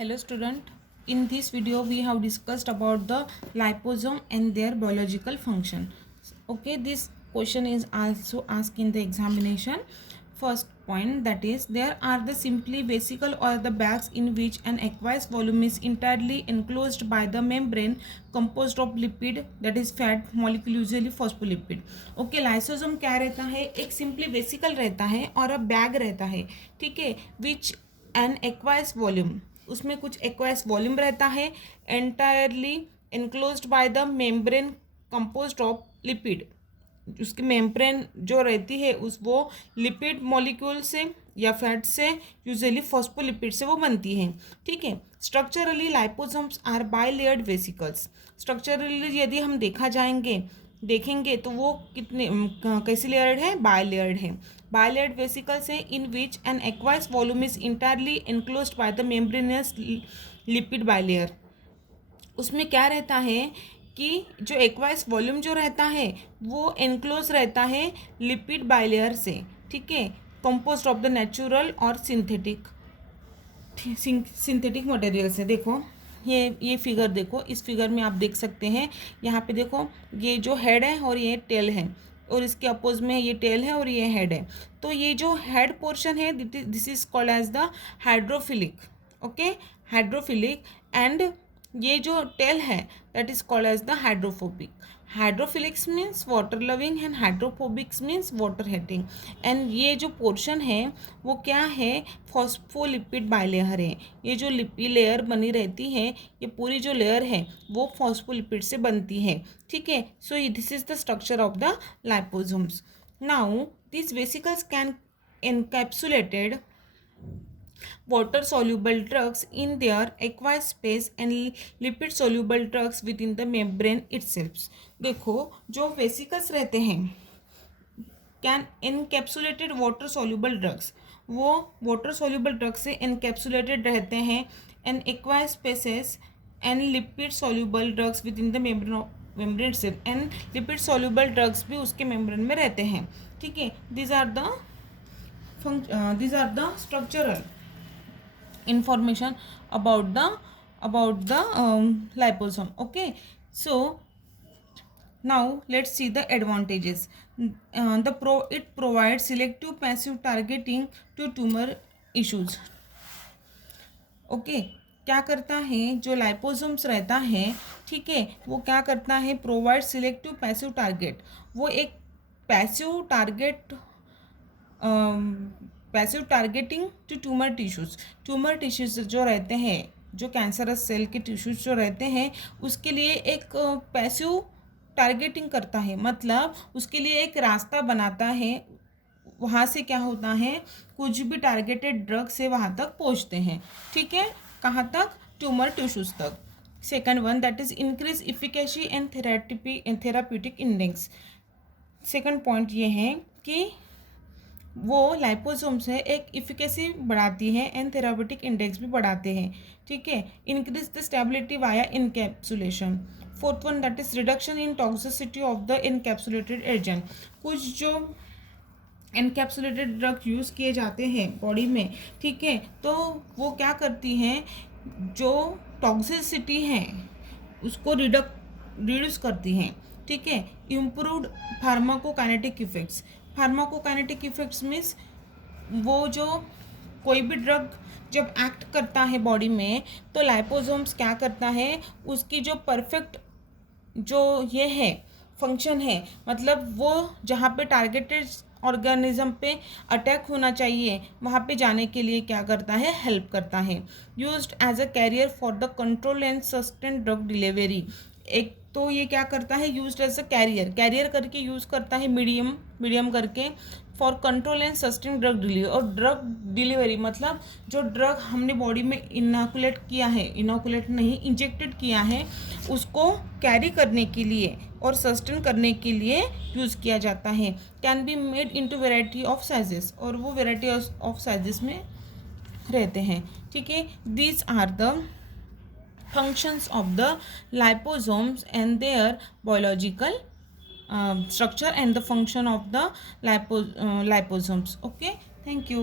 Hello student, in this video we have discussed about the liposome and their biological function. Okay, this question is also asked in the examination. First point, that is, there are the simply vesicle or the bags in which an aqueous volume is entirely enclosed by the membrane composed of lipid, that is fat molecule, usually phospholipid. Okay, lysosome क्या रहता है? एक simply vesicle रहता है और अ bag रहता है, ठीक है, विच एन एक्वायस वॉल्यूम, उसमें कुछ एक्वायस वॉल्यूम रहता है, entirely enclosed by the membrane composed of lipid, उसकी मेम्ब्रेन जो रहती है उस वो लिपिड मॉलिक्यूल से या फैट से, यूजुअली फॉस्फोलिपिड से वो बनती है, ठीक है. Structurally liposomes are bilayered vesicles. Structurally यदि हम देखेंगे तो वो कितने कैसे लेयर्ड है? बाइलेयर्ड है. बाइलेयर्ड वेसिकल्स है in which an aqueous volume is entirely enclosed by the membranous lipid bilayer. उसमें क्या रहता है कि जो एक्वायस वॉल्यूम जो रहता है वो एनक्लोज रहता है लिपिड बाइलेयर से, ठीक है, कंपोज्ड ऑफ द नेचुरल और सिंथेटिक मटेरियल से. देखो ये फिगर देखो, इस फिगर में आप देख सकते हैं, यहाँ पे देखो ये जो हेड है और ये टेल है, और इसके अपोज में ये टेल है और ये हेड है. तो ये जो हेड पोर्शन है this is called as the hydrophilic. Okay, hydrophilic. And ये जो टेल है that is called as the hydrophobic. Hydrophilics means water loving and hydrophobics means water hating. And ये जो पोर्शन है वो क्या है? फॉस्फोलिपिड बाइलेयर है. ये जो लिपिड लेयर बनी रहती है, ये पूरी जो लेयर है वो फॉस्फोलिपिड से बनती है, ठीक है. So this is the structure of the liposomes. Now this vesicles can encapsulated water soluble drugs in their aqueous space and lipid soluble drugs within the membrane itself. देखो जो वेसिकल्स रहते हैं can encapsulated water soluble drugs, वो water soluble drugs से encapsulated रहते हैं and aqueous spaces and lipid soluble drugs within the membrane से, and lipid soluble drugs भी उसके मेम्ब्रेन में रहते हैं, ठीक है. These are the structural information about the liposome. Okay, so now let's see the advantages. It provides selective passive targeting to tumor issues. Okay, क्या करता है जो लाइपोसोम्स रहता है, ठीक है, वो क्या करता है? Provide selective passive target. वो एक passive targeting to tumour tissues जो रहते हैं, जो कैंसरस सेल के टिश्यूज जो रहते हैं, उसके लिए एक पैसिव टारगेटिंग करता है. मतलब उसके लिए एक रास्ता बनाता है. वहाँ से क्या होता है? कुछ भी टारगेटेड ड्रग से वहाँ तक पहुँचते हैं, ठीक है. कहाँ तक? ट्यूमर टिश्यूज तक. Second one, that is increase efficacy and therapeutic index. Second point ये है कि वो लाइपोसोम्स है एक इफिकेसी बढ़ाती है एंड थेराप्यूटिक इंडेक्स भी बढ़ाते हैं, ठीक है. Increase the stability via encapsulation. Fourth one, that is reduction in toxicity of the encapsulated agent. कुछ जो इनकैप्सुलेटेड ड्रग यूज़ किए जाते हैं बॉडी में, ठीक है, तो वो क्या करती हैं? जो टॉक्सिसिटी है उसको रिड्यूस करती हैं, ठीक है. Improved pharmacokinetic effects. Pharmacokinetic effects means वो जो कोई भी ड्रग जब एक्ट करता है बॉडी में तो लाइपोसोम्स क्या करता है? उसकी जो परफेक्ट जो ये है फंक्शन है, मतलब वो जहाँ पे टारगेटेड ऑर्गेनिज्म पे अटैक होना चाहिए वहाँ पे जाने के लिए क्या करता है? हेल्प करता है. Used as a carrier for the control and sustain drug delivery. एक तो ये क्या करता है? यूज्ड एज अ कैरियर करके यूज़ करता है, मीडियम करके, for control and sustain drug delivery. और ड्रग डिलीवरी मतलब जो ड्रग हमने बॉडी में इंजेक्टेड किया है उसको कैरी करने के लिए और सस्टेन करने के लिए यूज़ किया जाता है. Can be made into variety of sizes, और वो वेराइटी ऑफ साइजेस में रहते हैं, ठीक है. These are the functions of the liposomes and their biological structure and the function of the liposomes. Okay, thank you.